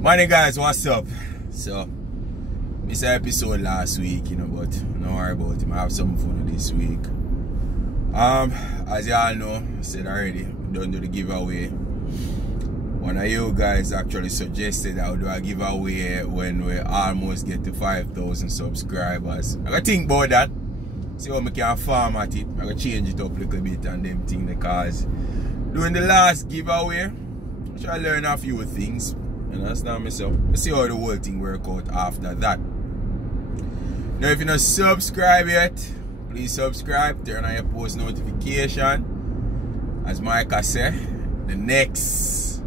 Morning guys, what's up? So, missed an episode last week, but don't worry about it. I have some fun this week. As y'all know, I said already, don't do the giveaway. One of you guys actually suggested I would do a giveaway when we almost get to 5,000 subscribers. I gotta think about that. See how I can format it. I gotta change it up a little bit and them things, because during the last giveaway, I try to learn a few things. You understand me? So let's see how the whole thing work out after that. Now if you're not subscribed yet, please subscribe, turn on your post notification. As Micah said, the next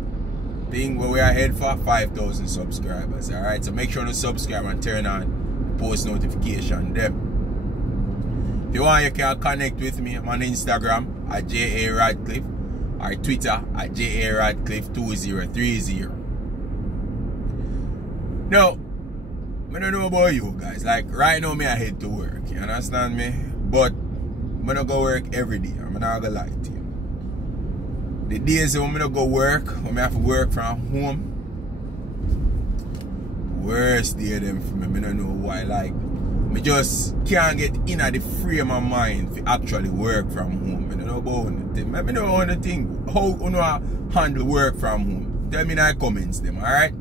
thing where we are headed for 5,000 subscribers. Alright, so make sure to subscribe and turn on post notification them. If you want, you can connect with me. I'm on Instagram at JA_Radcliffe or Twitter at JA_Radcliffe2030. Now, I don't know about you guys. Like right now, I head to work. You understand me? But I'm not go work every day. I'm not gonna lie to you. The days when I don't go work, when I have to work from home, worst day them for me. I don't know why. Like, I just can't get in the frame of mind to actually work from home. I don't know about anything. I don't know anything. How you handle work from home? Tell me in the comments them, alright?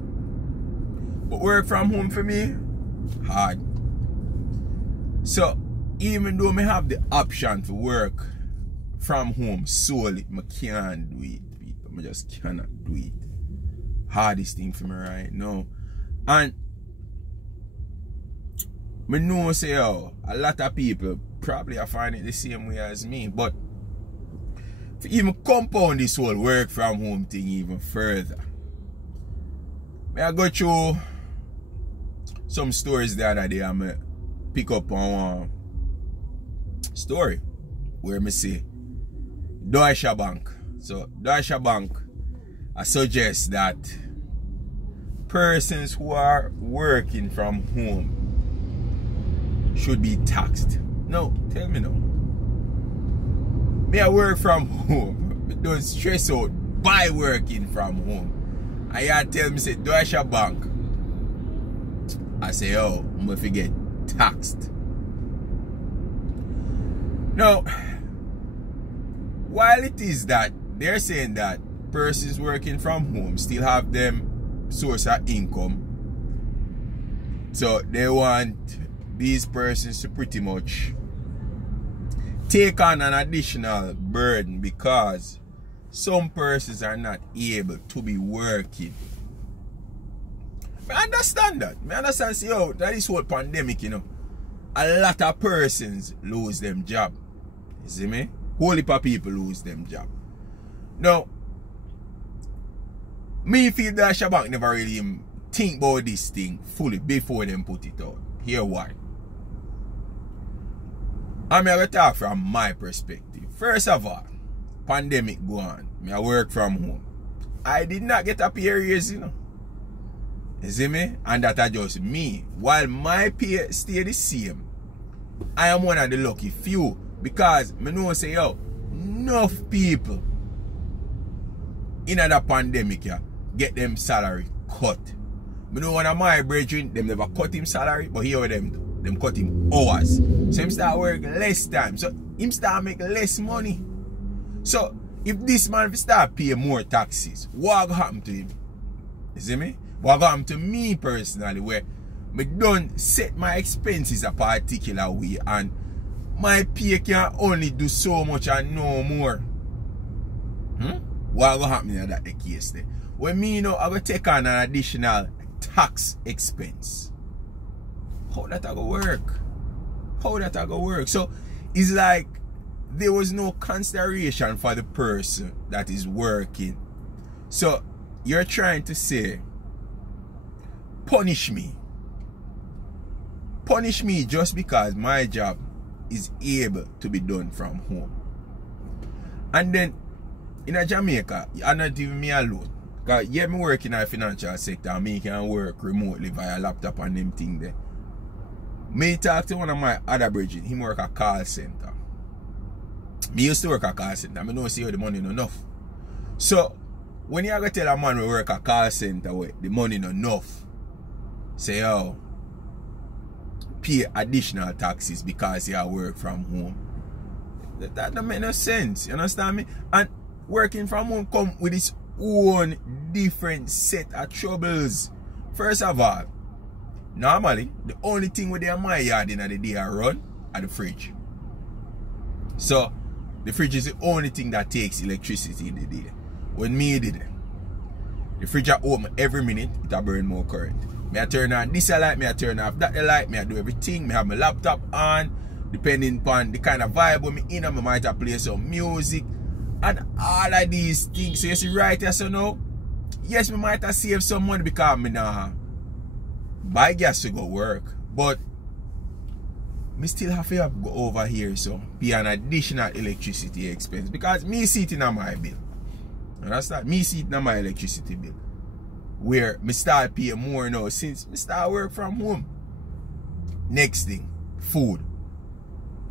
But work from home for me, hard. So, even though I have the option to work from home solely, I can't do it, people. I just cannot do it. Hardest thing for me right now. And I know say, a lot of people probably are finding it the same way as me, but to even compound this whole work from home thing even further, I go through some stories the other day. I'm pick up on one story where I say Deutsche Bank. So Deutsche Bank, I suggest that persons who are working from home should be taxed. No, tell me no. Me I work from home. I don't stress out by working from home. And you tell me say Deutsche Bank, I say, oh, I'm going to get taxed. Now, while it is that they're saying that persons working from home still have them source of income, so they want these persons to pretty much take on an additional burden because some persons are not able to be working. I understand that. I understand, see, that is whole pandemic, a lot of persons lose them job. You see me? Whole heap of people lose them job. Now, me feel that Deutsche Bank never really think about this thing fully before them put it out. Here why. I'm going to talk from my perspective. First of all, pandemic go on. I work from home. I did not get a pay raise, You see me? And that are just me. While my pay stay the same, I am one of the lucky few. Because I know say, enough people in the pandemic get them salary cut. I know one of my brethren, them never cut him salary, but here them do. Them cut him hours. So him start work less time. So him start make less money. So if this man start paying more taxes, what will happen to him? You see me? What happened to me personally, where I don't set my expenses a particular way and my pay can only do so much and no more. What will happen in that case there? When me, I will take on an additional tax expense. How that I go work? How that I go work? So it's like there was no consideration for the person that is working. So you're trying to say, punish me just because my job is able to be done from home. And then in Jamaica, you're not even me alone. Because yeah, me work in the financial sector and me can work remotely via laptop and them thing there. Me talk to one of my other brethren, he work at call center. Me used to work at call center, I know see how the money not enough. So when you go tell a man who work a call center where the money not enough, say, oh, pay additional taxes because you work from home. That don't make no sense. You understand me? And working from home come with its own different set of troubles. First of all, normally, the only thing with my yard in the day I run are the fridge. So, the fridge is the only thing that takes electricity in the day. When me did it, the fridge I open every minute, it burn more current. Me I turn on this light, me I turn off that light, me I do everything, me have my laptop on, depending upon the kind of vibe with me in, I might have play some music, and all of these things. So you see right here, so now, yes, me might have saved some money because me nah buy gas to go work, but me still have to go over here, so pay an additional electricity expense because me see it in my bill. Understand? Me see it in my electricity bill. Where me start paying more now since me start work from home. Next thing, food.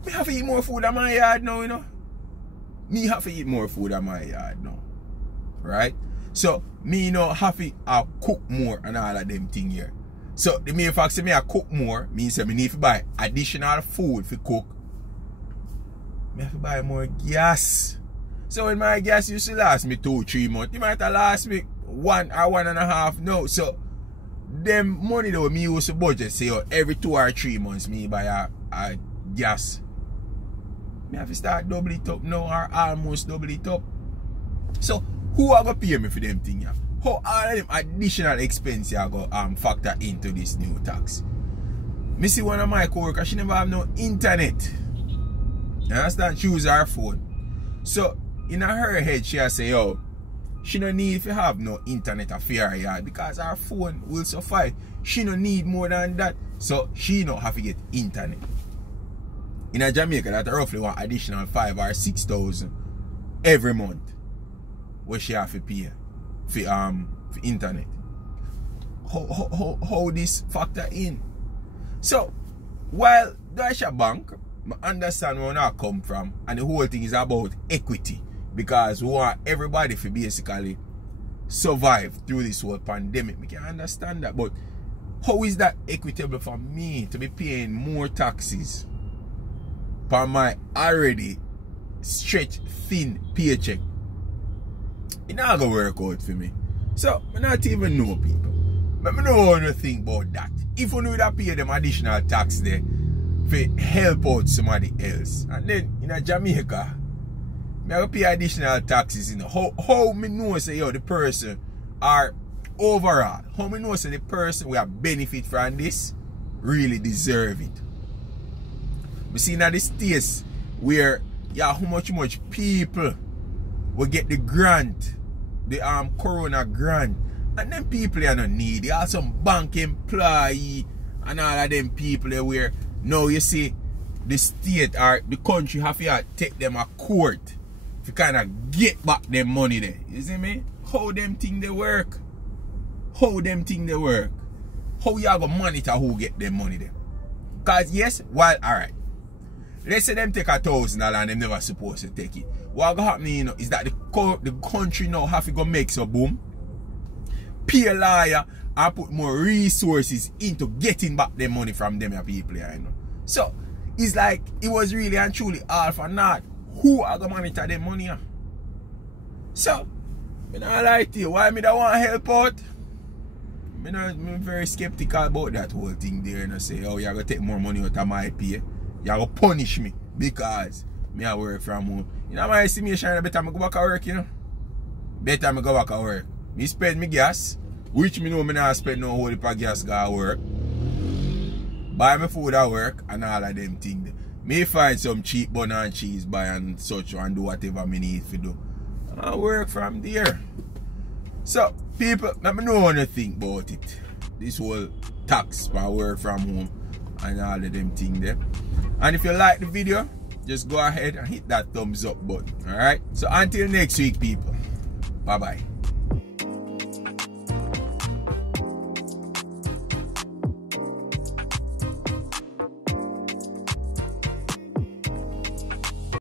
Me have to eat more food at my yard now, you know. Me have to eat more food at my yard now. Right? So, me you know have to cook more and all of them things here. So, the mere fact that I cook more means that I need to buy additional food to cook. I have to buy more gas. So, when my gas used to last me 2-3 months, it might have last me 1 or 1.5 now. So, them money though, me used to budget, say, every 2 or 3 months, me buy a gas. I have to start double it up now or almost double it up. So, who are going to pay me for them things? How all of them additional expenses are going to factor into this new tax? Me see one of my coworkers, she never have no internet. You understand? She use her phone. So, in her head, she say, yo, she no need to have no internet affair yard because her phone will suffice. She no need more than that. So, she no have to get internet. In a Jamaica, that roughly one additional 5,000 or 6,000 every month what she have to pay for internet. How this factor in? So, while Deutsche Bank, I understand where I come from, and the whole thing is about equity, because we want everybody to basically survive through this whole pandemic. We can understand that, but how is that equitable for me to be paying more taxes for my already stretched thin paycheck? It not gonna work out for me. So, I not even know people. But I know how to think about that. If you know that pay them additional tax there to help out somebody else. And then in Jamaica, I have to pay additional taxes. You know. How me know say yo, the person are overall, how me know say the person will benefit from this really deserve it. We see now the states where yeah, how much people will get the grant, the corona grant, and them people are not need. There are some bank employee and all of them people there where now you see the state or the country have to take them a court to kind of get back them money there. You see me? How them thing they work? How them thing they work? How you gonna monitor who get them money there? Because yes, while alright, let's say them take $1,000 and them never supposed to take it. What gonna happen, you know, is that the country now have to go make some boom, pay a lawyer, and put more resources into getting back their money from them people, you know. So it's like it was really and truly all for naught. Who are gonna monitor their money? So, I don't like to you. Why me don't want to help out? I'm very skeptical about that whole thing there, and I say, oh, you're gonna take more money out of my pay. You're gonna punish me because me I work from home. You know my estimation, better me go back to work, you know. Better me go back to work. Me spend me gas, which me know me not spend no whole heap of gas go work. Buy me food at work and all of them things. Me find some cheap bun and cheese buy and such and do whatever me need to do. And I work from there. So people, let me know what you think about it. This whole tax for work from home and all of them things there. And if you like the video, just go ahead and hit that thumbs up button. Alright? So until next week, people. Bye bye.